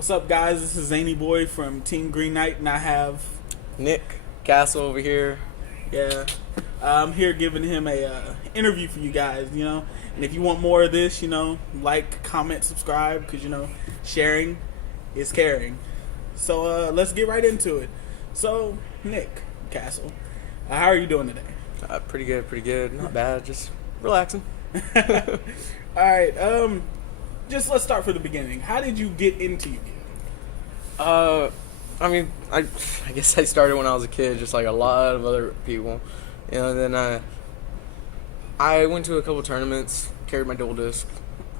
What's up, guys? This is Zany Boy from TeamGreenKnight, and I have Nick Castle over here. yeah, I'm here giving him a interview for you guys. And if you want more of this, like, comment, subscribe, because sharing is caring. So let's get right into it. So Nick Castle, how are you doing today? Pretty good. Not bad. Just relaxing. All right. Just let's start from the beginning. How did you get into Yu-Gi-Oh? I guess I started when I was a kid, just like a lot of other people. Then I went to a couple tournaments, carried my dual disc.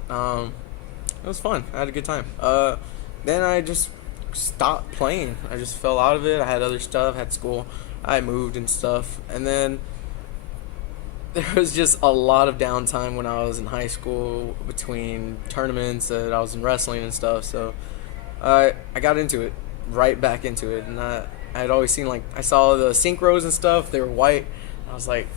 It was fun. I had a good time. Then I just stopped playing. I just fell out of it. I had other stuff, had school. I moved and stuff. And then there was just a lot of downtime when I was in high school between tournaments that I was in wrestling and stuff. So I got into it, right back into it. And I had always seen, I saw the synchros and stuff. They were white. I was like,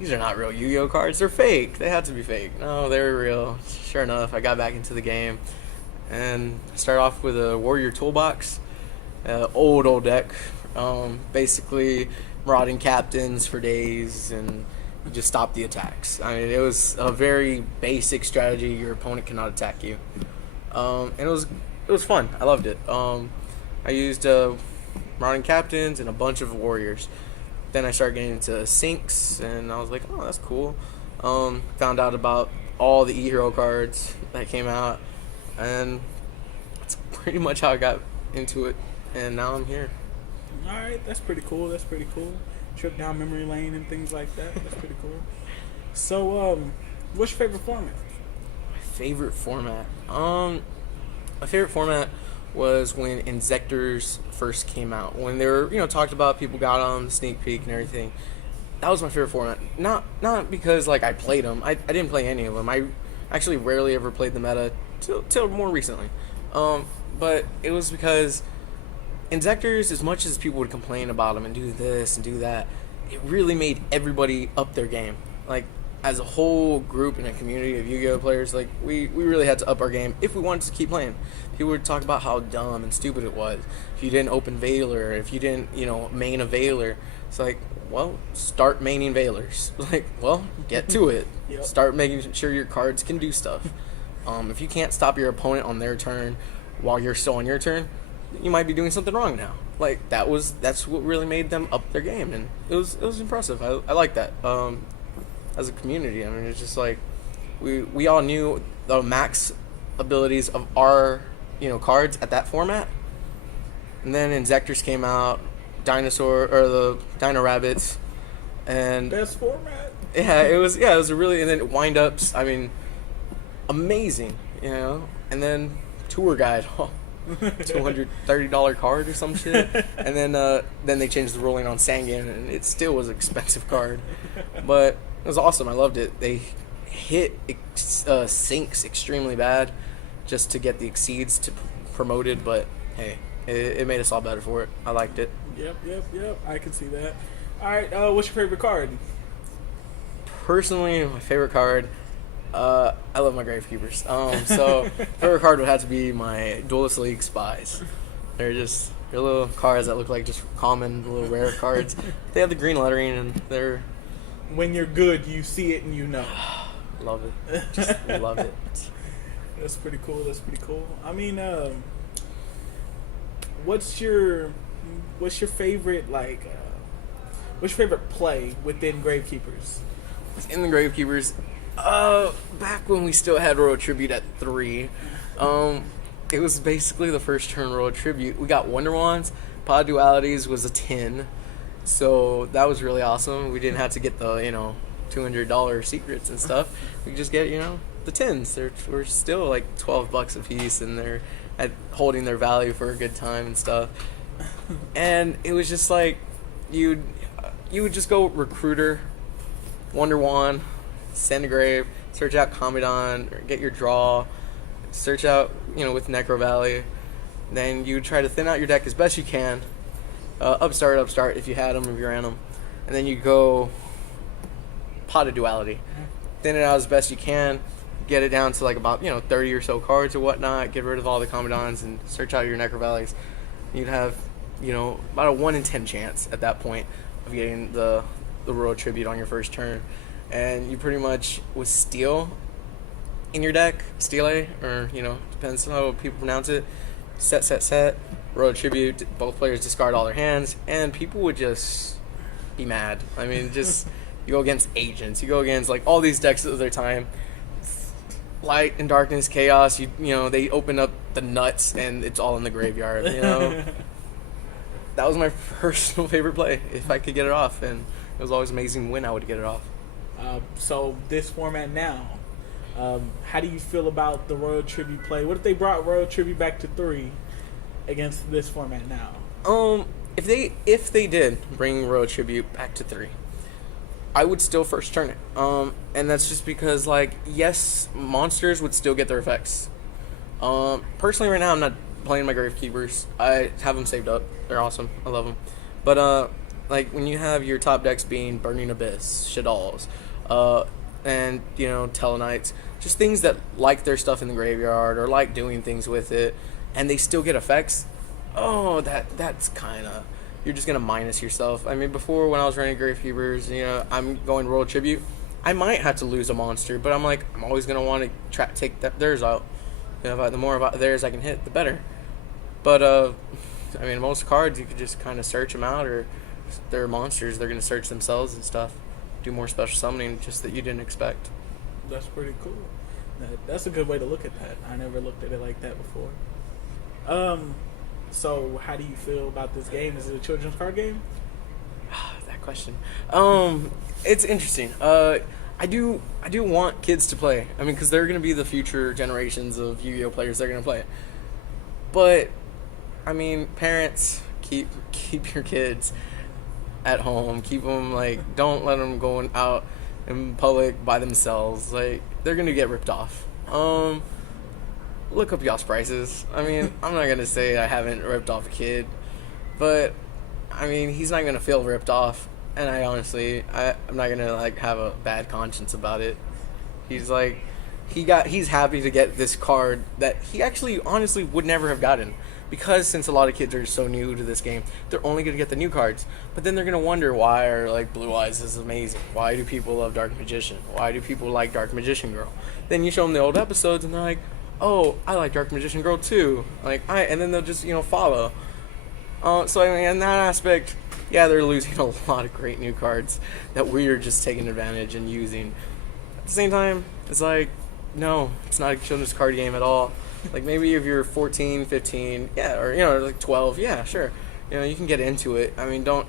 these are not real Yu-Gi-Oh cards. They're fake. They had to be fake. No, they were real. Sure enough, I got back into the game. And I started off with a Warrior Toolbox, old deck. Basically, marauding captains for days and just stop the attacks. I mean, it was a very basic strategy. Your opponent cannot attack you. And it was fun. I loved it. I used marauding captains and a bunch of warriors. Then I started getting into sinks, and I was like, oh, that's cool. Found out about all the E-Hero cards that came out, and that's pretty much how I got into it, and now I'm here. All right, that's pretty cool. Trip down memory lane and things like that. That's pretty cool. So, what's your favorite format? My favorite format? My favorite format was when Inzectors first came out. When they were, talked about, people got them, sneak peek and everything. That was my favorite format. Not because, I played them. I didn't play any of them. I actually rarely ever played the meta till more recently. But it was because Inzectors, as much as people would complain about them and do this and do that, it really made everybody up their game. As a whole group and a community of Yu-Gi-Oh players, we really had to up our game if we wanted to keep playing. People would talk about how dumb and stupid it was if you didn't open Veiler, if you didn't, main a Veiler. It's start maining Veilers. Get to it. Yep. Start making sure your cards can do stuff. If you can't stop your opponent on their turn while you're still on your turn, you might be doing something wrong now. That's what really made them up their game, and it was impressive. I like that. As a community, I mean, it's just we all knew the max abilities of our cards at that format, and then Inzectors came out, the Dino Rabbits, and Best format. it was a really, and then wind ups. I mean, amazing, and then Tour Guide. $230 card or some shit, and then they changed the ruling on Sangan, and it still was an expensive card, but it was awesome. I loved it. They hit sinks extremely bad just to get the exceeds to promoted, but hey, it made us all better for it. I liked it. Yep. I can see that. All right, what's your favorite card? Personally, my favorite card, I love my Gravekeepers. So favorite card would have to be my Duelist League Spies. They're little cards that look like just common, little rare cards. They have the green lettering, and they're... When you're good, you see it and you know. Love it. Just love it. That's pretty cool. I mean, what's your favorite what's your favorite play within Gravekeepers? In the Gravekeepers, back when we still had Royal Tribute at 3, it was basically the first turn Royal Tribute. We got Wonder Wands. Pod Dualities was a 10. So that was really awesome. We didn't have to get the, $200 secrets and stuff. We could just get, the 10s. We're still $12 a piece, and they're holding their value for a good time and stuff. And it was just you would just go Recruiter, Wonder Wand, Centigrave, search out Commandant, or get your draw, search out, with Necro Valley. Then you try to thin out your deck as best you can. Upstart if you had them, if you ran them, and then you go Pot of Duality. Thin it out as best you can, get it down to like about 30 or so cards or whatnot, get rid of all the commandants and search out your Necrovalleys, you'd have about a 1 in 10 chance at that point of getting the Royal Tribute on your first turn. And you pretty much, with Steel in your deck, Steel, or depends how people pronounce it, set, Royal Tribute, both players discard all their hands, and people would just be mad. I mean, just you go against Agents, you go against like all these decks of their time, Light and Darkness, Chaos, they open up the nuts and it's all in the graveyard, That was my personal favorite play, if I could get it off, and it was always amazing when I would get it off. So this format now, how do you feel about the Royal Tribute play? What if they brought Royal Tribute back to 3 against this format now? If they did bring Royal Tribute back to 3, I would still first turn it. And that's just because, yes, monsters would still get their effects. Personally, right now, I'm not playing my Gravekeepers. I have them saved up. They're awesome. I love them. But, when you have your top decks being Burning Abyss, Shaddolls, and, Telenites, just things that like their stuff in the graveyard or like doing things with it, and they still get effects, that's kind of... You're just going to minus yourself. I mean, before, when I was running Gravekeepers, I'm going Royal Tribute. I might have to lose a monster, but I'm always going to want to take theirs out. The more of theirs I can hit, the better. But, most cards, you could just kind of search them out, or they're monsters. They're going to search themselves and stuff. Do more special summoning just that you didn't expect. That's pretty cool. That's a good way to look at that. I never looked at it like that before. So how do you feel about this game? Is it a children's card game? That question. It's interesting. I do want kids to play. I mean, because they're going to be the future generations of Yu-Gi-Oh players. They're going to play it. But, I mean, parents, keep your kids at home. Keep them, don't let them go out in public by themselves. They're going to get ripped off. Look up y'all's prices. I mean, I'm not going to say I haven't ripped off a kid, but, I mean, he's not going to feel ripped off, and I'm not going to, have a bad conscience about it. He's, he's happy to get this card that he actually, honestly, would never have gotten, because since a lot of kids are so new to this game, they're only going to get the new cards, but then they're going to wonder why are, Blue Eyes is amazing. Why do people love Dark Magician? Why do people like Dark Magician Girl? Then you show them the old episodes, and they're like, oh, I like Dark Magician Girl too. And then they'll just, follow. So, I mean, in that aspect, yeah, they're losing a lot of great new cards that we're just taking advantage and using. At the same time, it's no, it's not a children's card game at all. Maybe if you're 14, 15, yeah, or, 12, yeah, sure. You can get into it. I mean, don't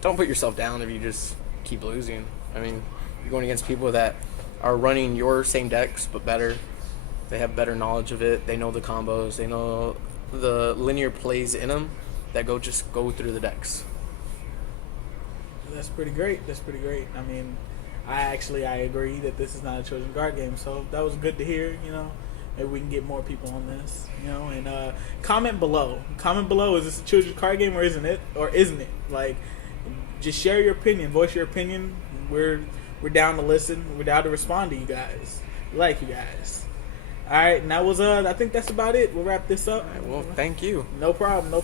put yourself down if you just keep losing. I mean, you're going against people that are running your same decks, but better. They have better knowledge of it. They know the combos. They know the linear plays in them that go through the decks. That's pretty great. I mean, I agree that this is not a children's card game. So that was good to hear. Maybe we can get more people on this. And comment below. Is this a children's card game or isn't it? Just share your opinion. Voice your opinion. We're down to listen. We're down to respond to you guys. We like you guys. All right, and that was I think that's about it. We'll wrap this up. All right, well, thank you. No problem.